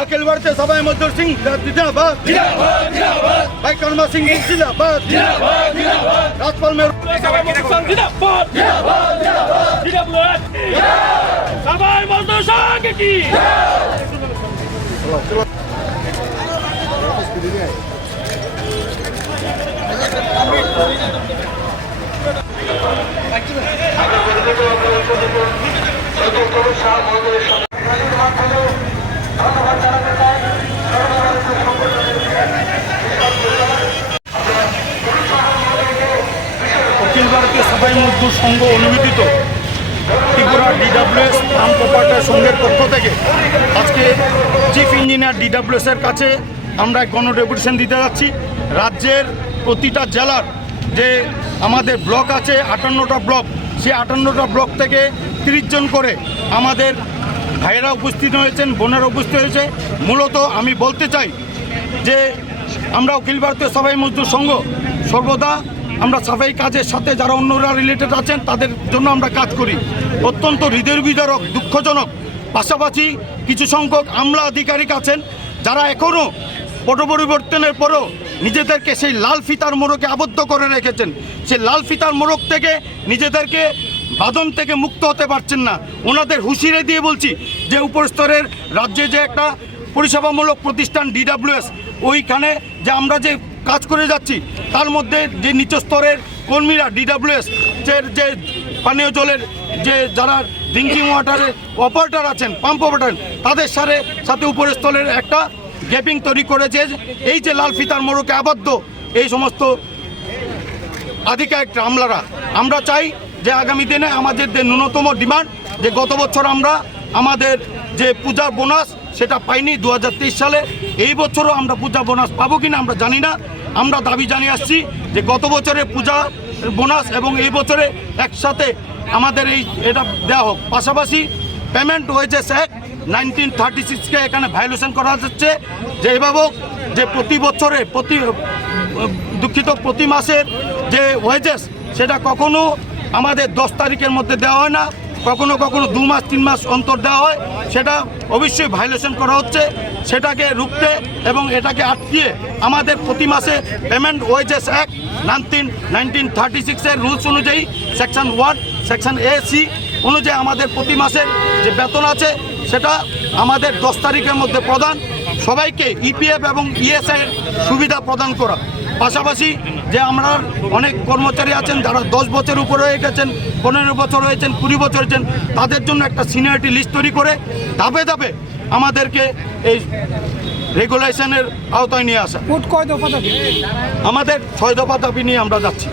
अखिल भारतीय सभा मजदूर सिंह जिंदाबाद भाई कर्मा सिंह जिंदाबाद राजपाल में সবাই মজদুর সঙ্গে কি অখিল সবাই মজদুর সংঘ অনুমোদিত। ত্রিপুরা ডিডাব্লিউএস ফার্ম প্রপার্টার সংঘের পক্ষ থেকে আজকে চিফ ইঞ্জিনিয়ার ডিডাব্লিউএস এর কাছে আমরা গণ ডেপুটেশন দিতে যাচ্ছি। রাজ্যের প্রতিটা জেলার যে আমাদের ব্লক আছে, আটান্নটা ব্লক সে আটান্নটা ব্লক থেকে তিরিশ জন করে আমাদের ভাইয়েরা উপস্থিত হয়েছেন, বোনেরা উপস্থিত হয়েছে। মূলত আমি বলতে চাই যে আমরা অখিল ভারতীয় সবাই মজদুর সংঘ সর্বদা আমরা সাফাই কাজের সাথে যারা অন্যরা রিলেটেড আছেন, তাদের জন্য আমরা কাজ করি। অত্যন্ত হৃদয় বিদারক দুঃখজনক। পাশাপাশি কিছু সংখ্যক আমলা আধিকারিক আছেন, যারা এখনও পট পরিবর্তনের পরও নিজেদেরকে সেই লাল ফিতার মোড়কে আবদ্ধ করে রেখেছেন। সেই লাল ফিতার মোড়ক থেকে নিজেদেরকে বাদন থেকে মুক্ত হতে পারছেন না। ওনাদের হুঁশিয়ে দিয়ে বলছি যে উপরস্তরের রাজ্যে যে একটা পরিষেবামূলক প্রতিষ্ঠান ডিডাব্লিউএস ওইখানে যে আমরা যে কাজ করে যাচ্ছি, তার মধ্যে যে নিচ স্তরের কর্মীরা ডিডাব্লিউএস যে যে পানীয় জলের যে যারা ড্রিঙ্কিং ওয়াটারের অপারেটার আছেন পাম্প অপারেটার তাদের সাথে সাথে উপরের স্তরের একটা গ্যাপিং তৈরি করেছে। এই যে লাল ফিতার মোড়কে আবদ্ধ, এই সমস্ত আধিকারিক আমলারা, আমরা চাই যে আগামী দিনে আমাদের যে ন্যূনতম ডিমান্ড, যে গত বছর আমরা আমাদের যে পূজার বোনাস সেটা পাইনি দু হাজার তেইশ সালে। এই বছরও আমরা পূজা বোনাস পাবো কিনা আমরা জানি না। আমরা দাবি জানিয়ে আসছি যে গত বছরে পূজা বোনাস এবং এই বছরে একসাথে আমাদের এই এটা দেওয়া হোক। পাশাপাশি পেমেন্ট হয়েছে স্যার নাইনটিন থার্টি সিক্সকে এখানে ভায়োলেশন করা যাচ্ছে যে এভাবেও যে প্রতি বছরে, প্রতি দুঃখিত, প্রতি মাসের যে ওয়েজেস সেটা কখনো আমাদের দশ তারিখের মধ্যে দেওয়া হয় না। কখনো কখনো দু মাস, তিন মাস অন্তর দেওয়া হয়। সেটা অবশ্যই ভায়োলেশন করা হচ্ছে। সেটাকে রুখতে এবং এটাকে আটকিয়ে আমাদের প্রতি মাসে payment wages act nineteen nineteen thirty সিক্সের রুলস অনুযায়ী section one section A C অনুযায়ী আমাদের প্রতি মাসের যে বেতন আছে, সেটা আমাদের দশ তারিখের মধ্যে প্রদান। সবাইকে ইপিএফ এবং ইএসআই সুবিধা প্রদান করা। পাশাপাশি যে আমরা অনেক কর্মচারী আছেন যারা দশ বছর উপরে হয়ে গেছেন পনেরো বছর হয়েছেন কুড়ি বছর হয়েছেন তাদের জন্য একটা সিনিয়রিটি লিস্ট তৈরি করে ধাপে ধাপে আমাদেরকে এই রেগুলেশনের আওতায় নিয়ে আসা। আমাদের ছয় দফা দাবি নিয়ে আমরা যাচ্ছি।